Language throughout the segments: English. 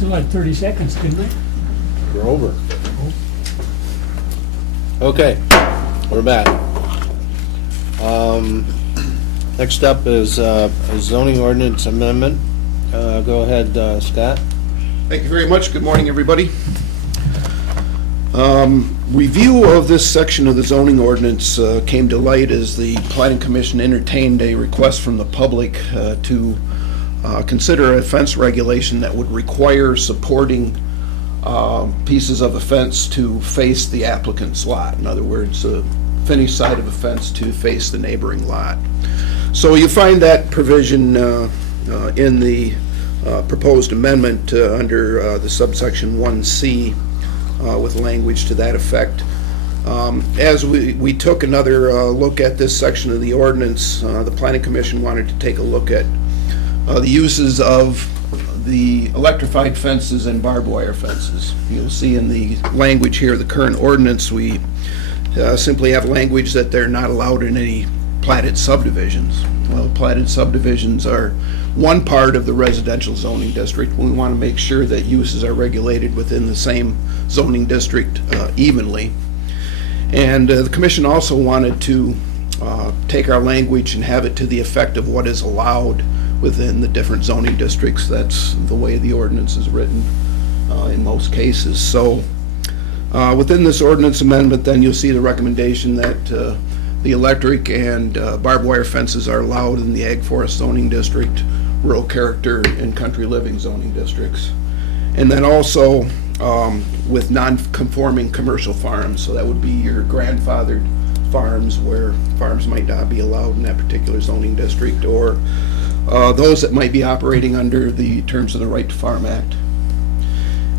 Still had 30 seconds, didn't we? We're over. Okay, we're back. Next up is a zoning ordinance amendment. Go ahead, Scott. Thank you very much. Good morning, everybody. Review of this section of the zoning ordinance came to light as the Planning Commission entertained a request from the public to consider a fence regulation that would require supporting pieces of a fence to face the applicant's lot. In other words, the finished side of a fence to face the neighboring lot. So you find that provision in the proposed amendment under the subsection 1C with language to that effect. As we took another look at this section of the ordinance, the Planning Commission wanted to take a look at the uses of the electrified fences and barbed wire fences. You'll see in the language here, the current ordinance, we simply have language that they're not allowed in any platted subdivisions. Well, platted subdivisions are one part of the residential zoning district. We want to make sure that uses are regulated within the same zoning district evenly. And the commission also wanted to take our language and have it to the effect of what is allowed within the different zoning districts. That's the way the ordinance is written in most cases. So within this ordinance amendment, then you'll see the recommendation that the electric and barbed wire fences are allowed in the ag forest zoning district, rural character, and country living zoning districts. And then also with non-conforming commercial farms, so that would be your grandfathered farms where farms might not be allowed in that particular zoning district, or those that might be operating under the terms of the Right to Farm Act.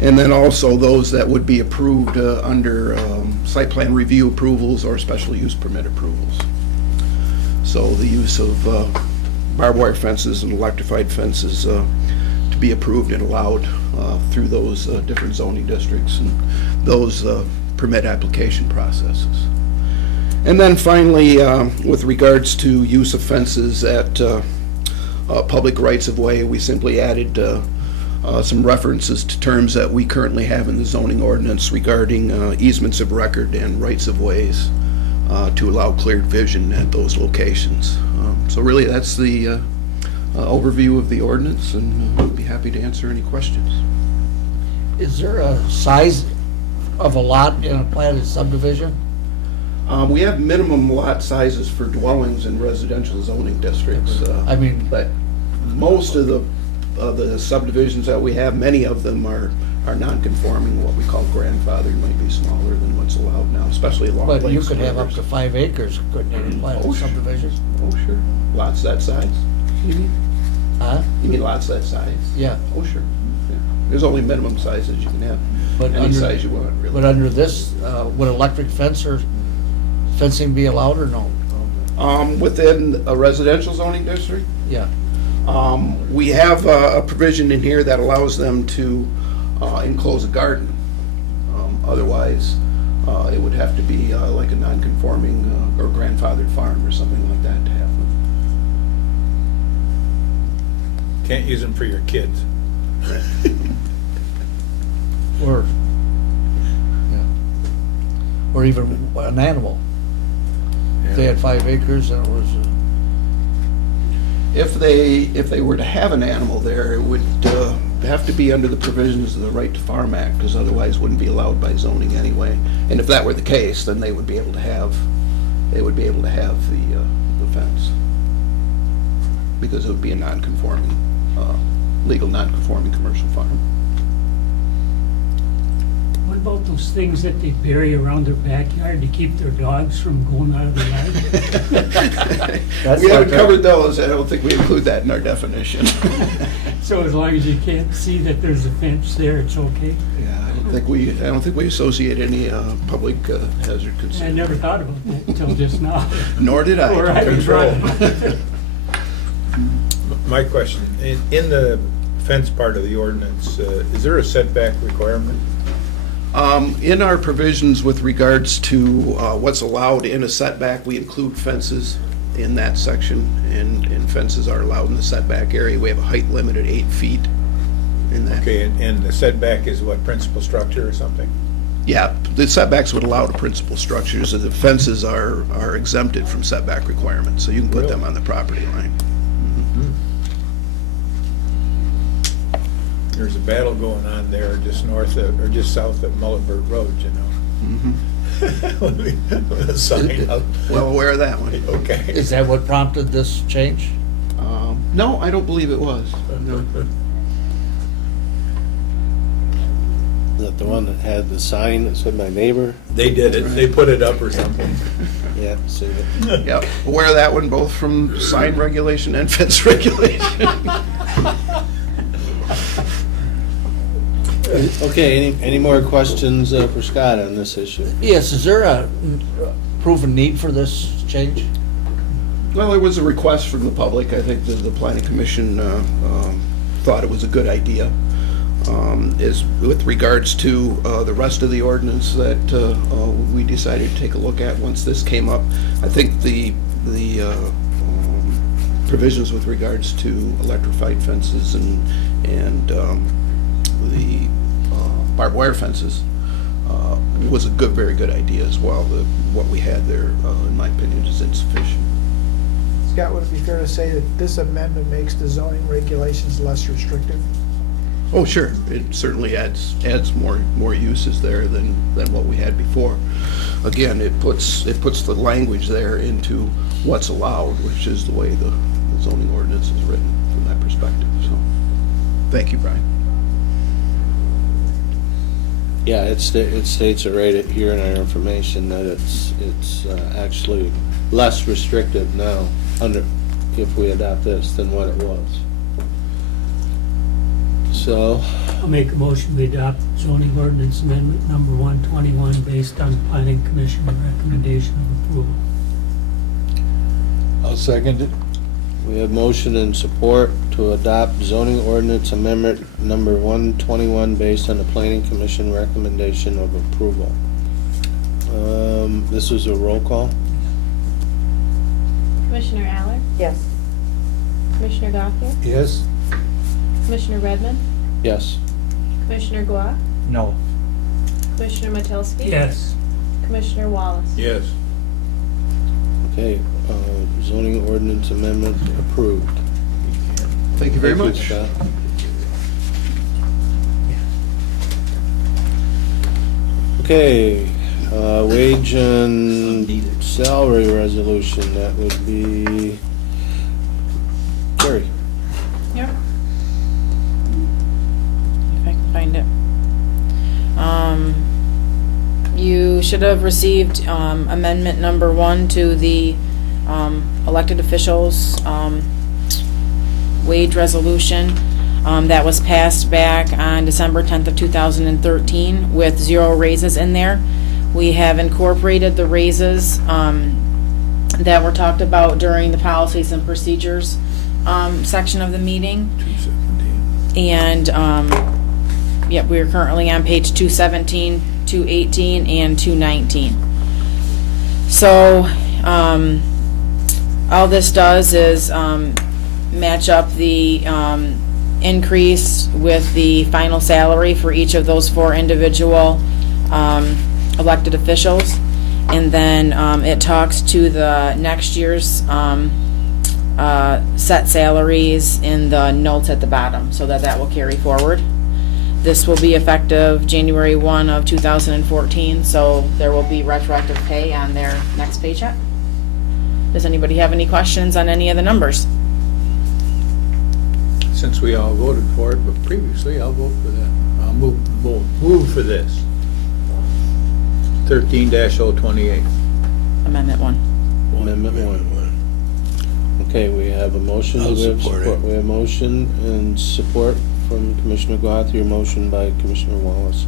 And then also those that would be approved under site plan review approvals or special use permit approvals. So the use of barbed wire fences and electrified fences to be approved and allowed through those different zoning districts and those permit application processes. And then finally, with regards to use of fences at public rights of way, we simply added some references to terms that we currently have in the zoning ordinance regarding easements of record and rights of ways to allow cleared vision at those locations. So really that's the overview of the ordinance, and I'd be happy to answer any questions. Is there a size of a lot in a platted subdivision? We have minimum lot sizes for dwellings in residential zoning districts. I mean, But most of the subdivisions that we have, many of them are non-conforming, what we call grandfathered, might be smaller than what's allowed now, especially along lakes. but you could and have up rivers. to 5 acres, couldn't you, in a platted Oh, sure. subdivision? Oh, sure. Lots that size. Huh? You mean lots that size? Yeah, Oh, sure. Yeah. There's only minimum sizes you can have. but Any under, size you want, really. but under this, would electric fence or fencing be allowed or no? Within a residential zoning district, Yeah, we have a provision in here that allows them to enclose a garden. Otherwise, it would have to be like a non-conforming or grandfathered farm or something like that to happen. Can't use them for your kids. or, yeah, or even an animal. If they had 5 acres and it was, If they were to have an animal there, it would have to be under the provisions of the Right to Farm Act, because otherwise it wouldn't be allowed by zoning anyway. And if that were the case, then they would be able to have the fence, because it would be a non-conforming, legal non-conforming commercial farm. What about those things that they bury around their backyard to keep their dogs from going out of the yard? That's We haven't like covered those. I don't think we include that in our definition. So as long as you can't see that there's a fence there, it's okay? Yeah, I don't think we associate any public hazard I concerns. never thought about that until just now. Nor did I. Or I was running. My question, in the fence part of the ordinance, is there a setback requirement? In our provisions with regards to what's allowed in a setback, we include fences in that section, and fences are allowed in the setback area. We have a height limit at 8 feet in that. Okay, and the setback is what, principal structure or something? Yeah, the setbacks would allow the principal structures, the fences are exempted from setback requirements, so you can put them on the property line. There's a battle going on there just north of, or just south of Muhlenberg Road, you know? With a sign up. Well aware of that one. Okay. Is that what prompted this change? No, I don't believe it was. No. Is that the one that had the sign that said my neighbor? They did it, they put it up or something. Yeah, see it. Yeah, aware of that one, both from sign regulation and fence regulation. Okay, any more questions for Scott on this issue? Yes, is there a proven need for this change? Well, there was a request from the public. I think the planning commission thought it was a good idea. Is with regards to the rest of the ordinance that we decided to take a look at once this came up. I think the provisions with regards to electrified fences and the barbed wire fences was a very good idea as well. What we had there, in my opinion, is insufficient. Scott, would it be fair to say that this amendment makes the zoning regulations less restrictive? Oh, sure. It certainly adds more uses there than what we had before. Again, it puts the language there into what's allowed, which is the way the zoning ordinance is written from that perspective. So, thank you, Brian. Yeah, it states it right here in our information that it's actually less restrictive now if we adopt this than what it was. So, I'll make a motion we adopt zoning ordinance amendment number 121 based on planning commission recommendation of approval. I'll second it. we have motion and support to adopt zoning ordinance amendment number 121 based on the planning commission recommendation of approval. This is a roll call. Commissioner Aller? Yes. Commissioner Gothier? Yes? Commissioner Redmond? Yes. Commissioner Gua? No. Commissioner Metelsky? Yes. Commissioner Wallace? Yes. Okay, zoning ordinance amendment approved. Thank you very much. Scott. Okay, wage and salary resolution, that would be Carrie. Yep. If I can find it. You should have received amendment number 1 to the elected officials wage resolution that was passed back on December 10th of 2013 with 0 raises in there. We have incorporated the raises that were talked about during the policies and procedures section of the meeting. 217. And, yep, we are currently on page 217, 218, and 219. So, all this does is match up the increase with the final salary for each of those 4 individual elected officials. And then it talks to the next year's set salaries in the notes at the bottom, so that will carry forward. This will be effective January 1 of 2014, so there will be retroactive pay on their next paycheck. Does anybody have any questions on any of the numbers? Since we all voted for it, but previously, I'll vote for that. I'll move for this. 13-028. Amendment 1. Amendment 1. Okay, we have a motion. I'll We have support it. We have motion and support from Commissioner Gothier, motion by Commissioner Wallace.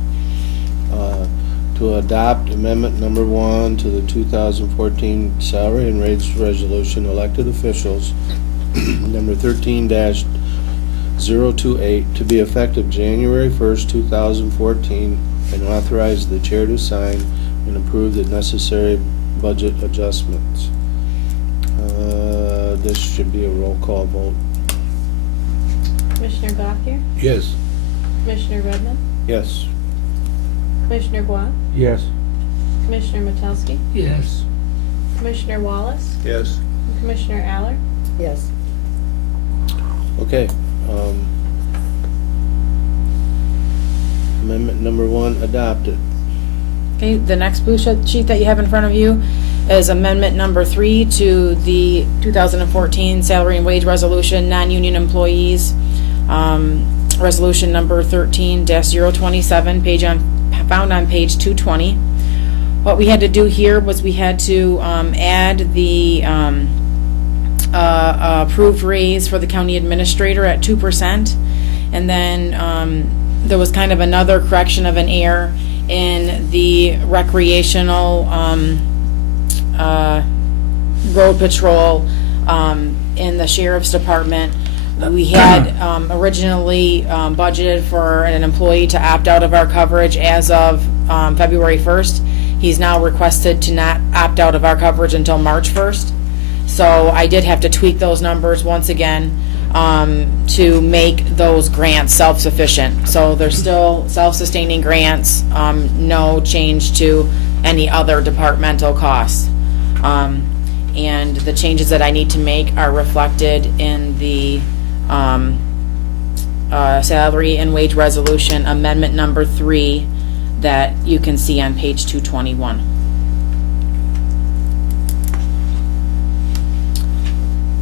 To adopt amendment number 1 to the 2014 salary and rates resolution, elected officials, number 13-028, to be effective January 1st, 2014, and authorize the chair to sign and approve the necessary budget adjustments. This should be a roll call vote. Commissioner Gothier? Yes. Commissioner Redmond, Yes. Commissioner Gua, Yes. Commissioner Metelsky, Yes. Commissioner Wallace, Yes. and Commissioner Aller. Yes. Okay. Amendment number 1 adopted. Okay, the next blue sheet that you have in front of you is amendment number 3 to the 2014 salary and wage resolution, non-union employees. Resolution number 13-027, found on page 220. What we had to do here was we had to add the approved raise for the county administrator at 2%. And then there was kind of another correction of an error in the recreational road patrol in the sheriff's department. We had originally budgeted for an employee to opt out of our coverage as of February 1st. He's now requested to not opt out of our coverage until March 1st. So I did have to tweak those numbers once again to make those grants self-sufficient. So they're still self-sustaining grants, no change to any other departmental costs. And the changes that I need to make are reflected in the salary and wage resolution amendment number 3 that you can see on page 221.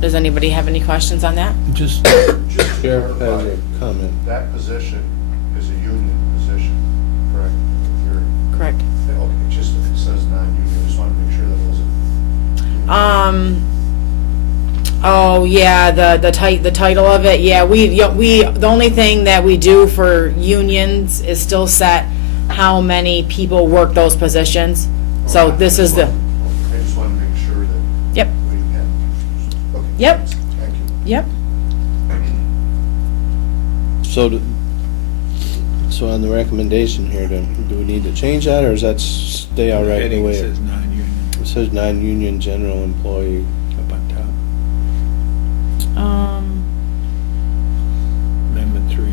Does anybody have any questions on that? Just Just to Sheriff clarify, has a comment. that position is a union position, correct? You're, Correct. okay, just if it says non-union, I just want to make sure that wasn't. Oh yeah, the title of it, yeah, we, the only thing that we do for unions is still set how many people work those positions. So Okay, this is the, I just want to make sure that yep, we had. Okay. Yep. Thank you. yep. So on the recommendation here, then, do we need to change that, or does that stay all right the Heading way says it non-union says non-union general employee? up on top. Amendment 3.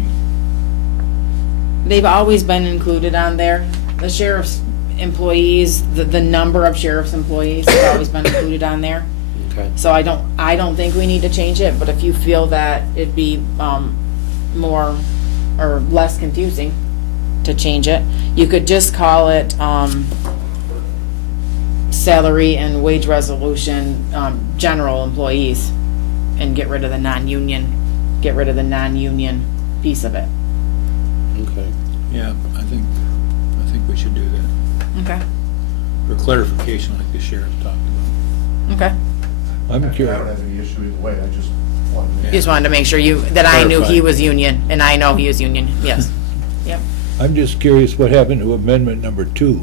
They've always been included on there. The sheriff's employees, the number of sheriff's employees have always been included on there. Okay. So I don't think we need to change it, but if you feel that it'd be, more or less confusing to change it, you could just call it, salary and wage resolution, general employees, and get rid of the non-union piece of it. Okay. Yeah, I think we should do that. Okay, For clarification, like the sheriff talked about. okay. I don't have any issue either way, I just wanted to. You just wanted to make sure that I knew he Clarify. was union, and I know he is union, yes. Yep. I'm just curious what happened to amendment number 2?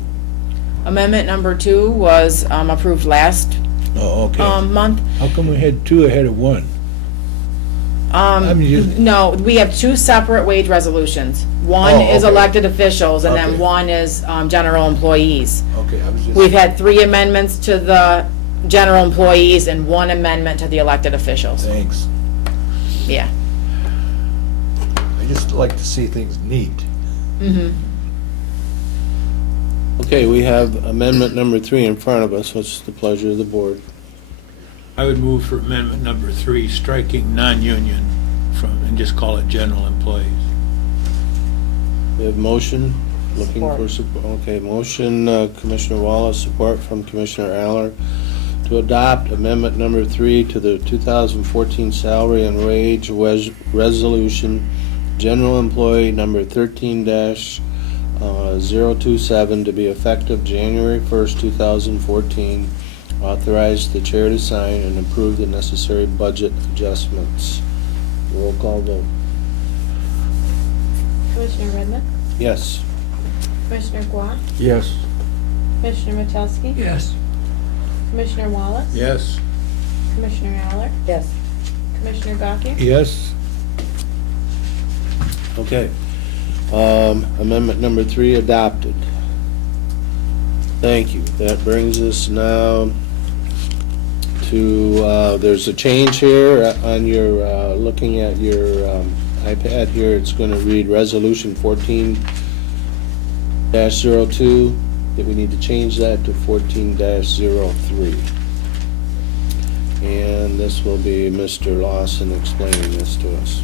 Amendment number 2 was approved last Oh, okay. month. How come we had 2 ahead of 1? mean, No, we have 2 separate wage resolutions. One Oh, is okay. elected officials, and then Okay. one is general employees. Okay, I was just... We've had 3 amendments to the general employees and 1 amendment to the elected officials. Thanks. Yeah. I just like to see things neat. Mm-hmm. Okay, we have amendment number 3 in front of us. What's the pleasure of the board? I would move for amendment number 3, striking non-union and just call it general employees. We have motion, looking Support. for support. Okay, motion, Commissioner Wallace, support from Commissioner Aller to adopt amendment number 3 to the 2014 salary and wage resolution, general employee number 13-027 to be effective January 1st, 2014. Authorize the chair to sign and approve the necessary budget adjustments. Roll call vote. Commissioner Redmond, Yes. Commissioner Gua, Yes. Commissioner Metelsky, Yes. Commissioner Wallace, Yes. Commissioner Aller, Yes. Commissioner Gothier, Yes. Okay. Amendment number 3 adopted. Thank you. That brings us now to, there's a change here on your, looking at your iPad here, it's gonna read Resolution 14-02, that we need to change that to 14-03. And this will be Mr. Lawson explaining this to us.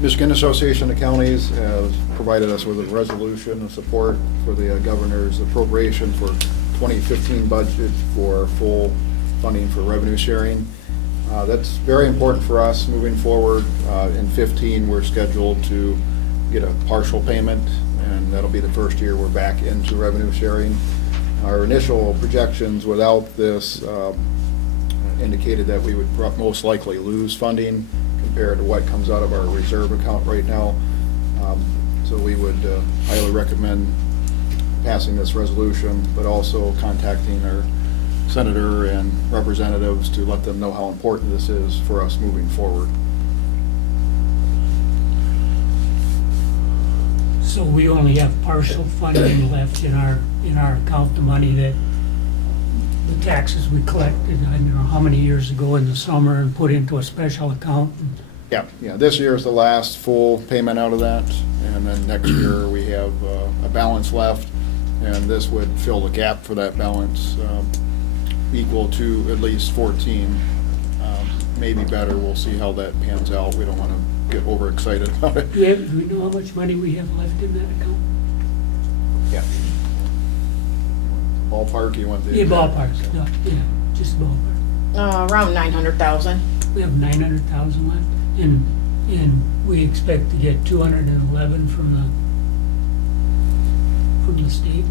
Michigan Association of Counties has provided us with a resolution of support for the governor's appropriation for 2015 budget for full funding for revenue sharing. That's very important for us moving forward. In 15, we're scheduled to get a partial payment, and that'll be the first year we're back into revenue sharing. Our initial projections without this indicated that we would most likely lose funding compared to what comes out of our reserve account right now. So we would highly recommend passing this resolution, but also contacting our senator and representatives to let them know how important this is for us moving forward. So we only have partial funding left in our account, the money that, the taxes we collected, I don't know how many years ago in the summer and put into a special account. Yeah, this year is the last full payment out of that, and then next year we have a balance left, and this would fill the gap for that balance, equal to at least 14, maybe better. We'll see how that pans out. We don't want to get overexcited about it. Do we know how much money we have left in that account? Yeah. Ballpark, you want the? Yeah, ballpark, yeah, just ballpark. Around 900,000. We have 900,000 left, and we expect to get 211 from the state.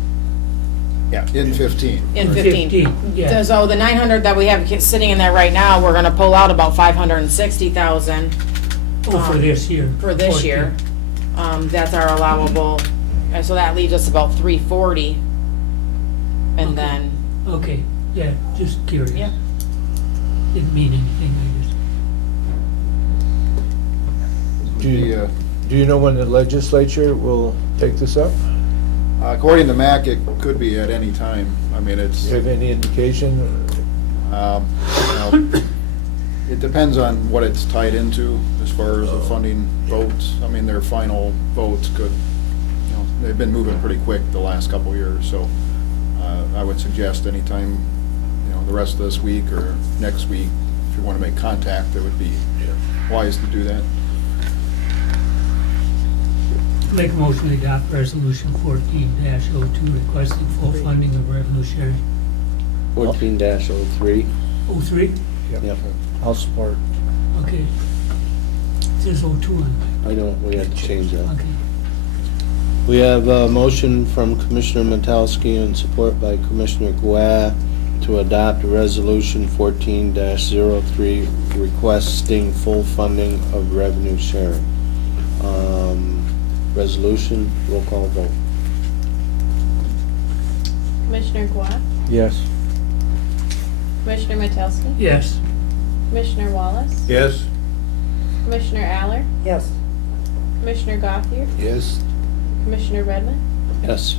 Yeah, in 15. In Or 15. yeah. So the 900 that we have sitting in there right now, we're gonna pull out about 560,000 Oh, for this year. for this 14. year. That's our allowable, and so that leaves us about 340. And Okay. then, Okay, yeah, just curious. Yeah. Didn't mean anything, Do you know when the legislature will take this up? According to MAC, it could be at any time. I mean, Do it's, you have any indication? it depends on what it's tied into as far as the funding votes. I mean, their final votes could, they've been moving pretty quick the last couple of years, so I would suggest anytime, the rest of this week or next week, if you want to make contact, it would be wise to do that. Make a motion to adopt resolution 14-02 requesting full funding of revenue sharing. 14-03. 03? Yep, I'll support. Okay. It says 02 on I know, we had to change mine. that. Okay. We have a motion from Commissioner Metalski and support by Commissioner Gua to adopt resolution 14-03 requesting full funding of revenue sharing. Resolution, roll call vote. Commissioner Gua, Yes. Commissioner Metelski, Yes. Commissioner Wallace, Yes? Commissioner Aller, Yes. Commissioner Gothier, Yes. Commissioner Redmond. Yes.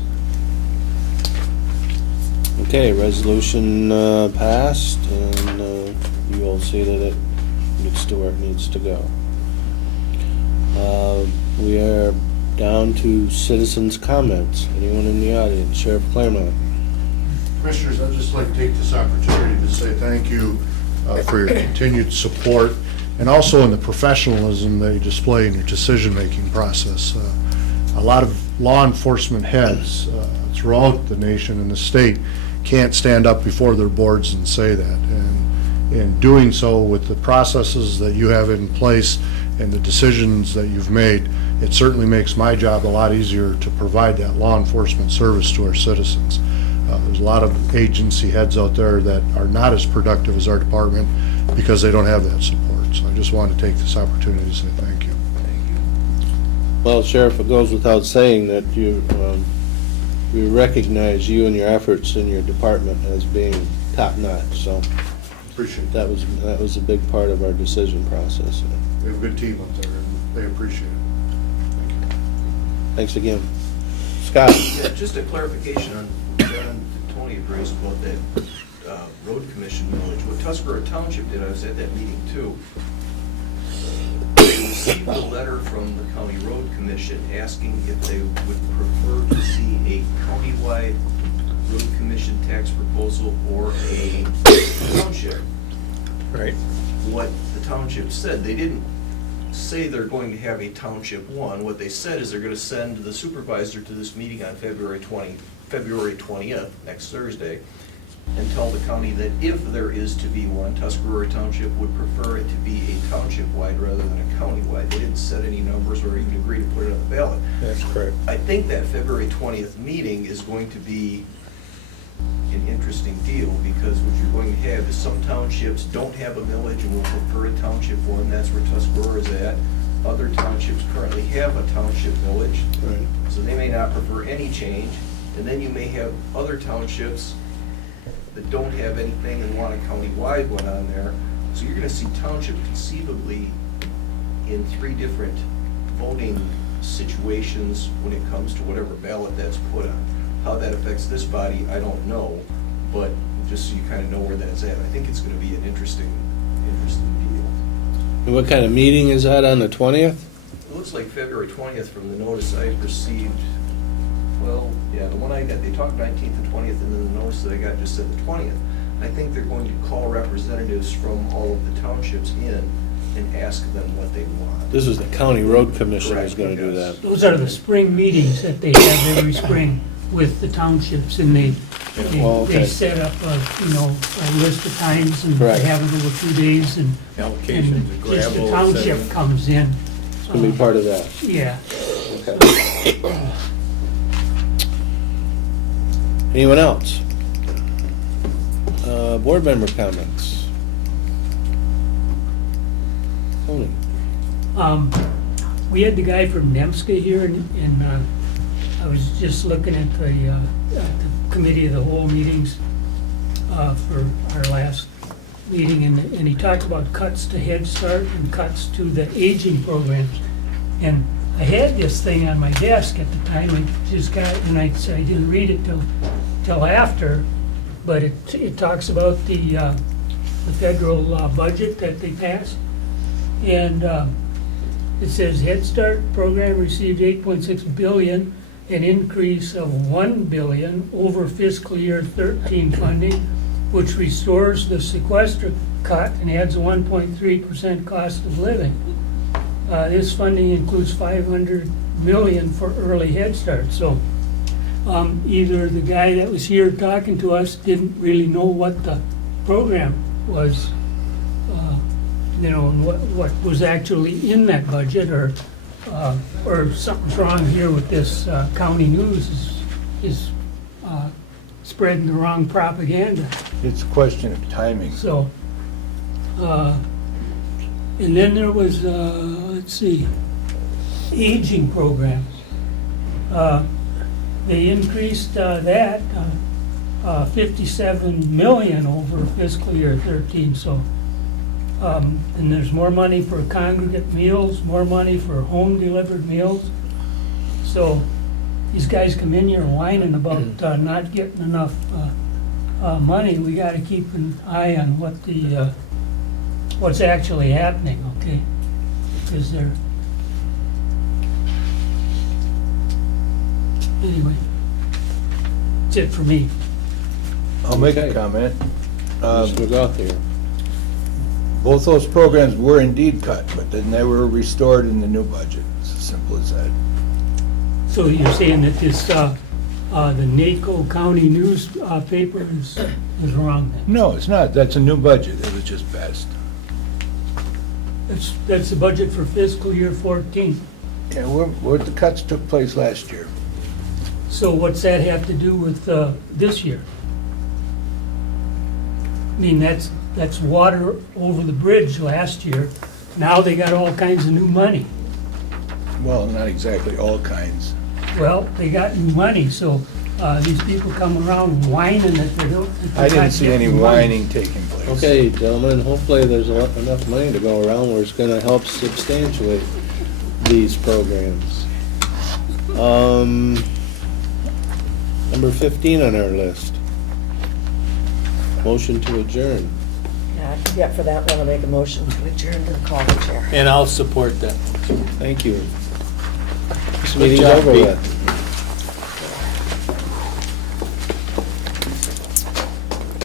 Okay, resolution passed, and you will see that it gets to where it needs to go. We are down to citizens' comments. Anyone in the audience? Sheriff Claremont. Commissioners, I'd just like to take this opportunity to say thank you for your continued support, and also in the professionalism that you display in your decision-making process. A lot of law enforcement heads throughout the nation and the state can't stand up before their boards and say that. And in doing so, with the processes that you have in place and the decisions that you've made, it certainly makes my job a lot easier to provide that law enforcement service to our citizens. There's a lot of agency heads out there that are not as productive as our department because they don't have that support. So I just wanted to take this opportunity to say thank you. Well, Sheriff, it goes without saying that we recognize you and your efforts in your department as being top-notch, so Appreciate that. that was a big part of our decision process. We have a good team up there, and they appreciate it. Thanks again. Scott? Yeah, just a clarification on John, Tony had raised about that road commission millage. What Tuscarora Township did, I was at that meeting too. They received a letter from the County Road Commission asking if they would prefer to see a countywide road commission tax proposal or a township. Right. What the township said, they didn't say they're going to have a township one. What they said is they're gonna send the supervisor to this meeting on February 20th, next Thursday, and tell the county that if there is to be one, Tuscarora Township would prefer it to be a township-wide rather than a county-wide. They didn't set any numbers or even agree to put it on the ballot. That's correct. I think that February 20th meeting is going to be an interesting deal, because what you're going to have is some townships don't have a millage and will prefer a township one. That's where Tuscarora is at. Other townships currently have a township millage, Right. so they may not prefer any change. And then you may have other townships that don't have anything and want a countywide one on there. So you're gonna see township conceivably in 3 different voting situations when it comes to whatever ballot that's put on. How that affects this body, I don't know, but just so you kind of know where that's at, I think it's gonna be an interesting deal. And what kind of meeting is that on the 20th? It looks like February 20th from the notice I received. Well, yeah, the one I got, they talked 19th and 20th, and then the notice that I got just said the 20th. I think they're going to call representatives from all of the townships in and ask them what they want. This is the County Road Commission is Correct, gonna do yes. that. Those are the spring meetings that they have every spring with the townships, and they Well, okay. set up a list of times, and they Correct. have it over 2 days, and Allocations of just the gravel. township sediment. comes in. It's gonna be part of that. Yeah. Okay. Anyone else? Board member comments? Tony? We had the guy from Nemska here, and I was just looking at the committee of the whole meetings for our last meeting, and he talked about cuts to Head Start and cuts to the aging programs. And I had this thing on my desk at the time, I just got it, and I didn't read it till after, but it talks about the federal budget that they passed. And it says Head Start program received $8.6 billion, an increase of $1 billion over fiscal year 13 funding, which restores the sequester cut and adds a 1.3% cost of living. This funding includes $500 million for early Head Start. So either the guy that was here talking to us didn't really know what the program was, and what was actually in that budget, or something's wrong here with this county news is spreading the wrong propaganda. It's a question of timing. So, and then there was, let's see, aging programs. They increased that 57 million over fiscal year 13. So, and there's more money for congregate meals, more money for home delivered meals. So these guys come in here whining about not getting enough money. We got to keep an eye on what what's actually happening, okay? Because they're, anyway, that's it for me. I'll make Okay. a comment. Mr. Gothier. Both those programs were indeed cut, but then they were restored in the new budget. It's as simple as that. So you're saying that this, the NACO County News paper is wrong then? No, it's not. That's a new budget. It was just passed. That's the budget for fiscal year 14. Yeah, where the cuts took place last year. So what's that have to do with this year? I mean, that's water over the bridge last year. Now they got all kinds of new money. Well, not exactly all kinds. Well, they got new money, so these people come around whining that they don't. that they're I didn't not see any getting money. whining taking place. Okay, gentlemen, hopefully there's enough money to go around where it's gonna help substantiate these programs. Number 15 on our list. Motion to adjourn. Yeah, for that one, I'll make a motion to adjourn to the call the chair. And I'll support that. Thank you. This Good meeting's job, over Pete. with.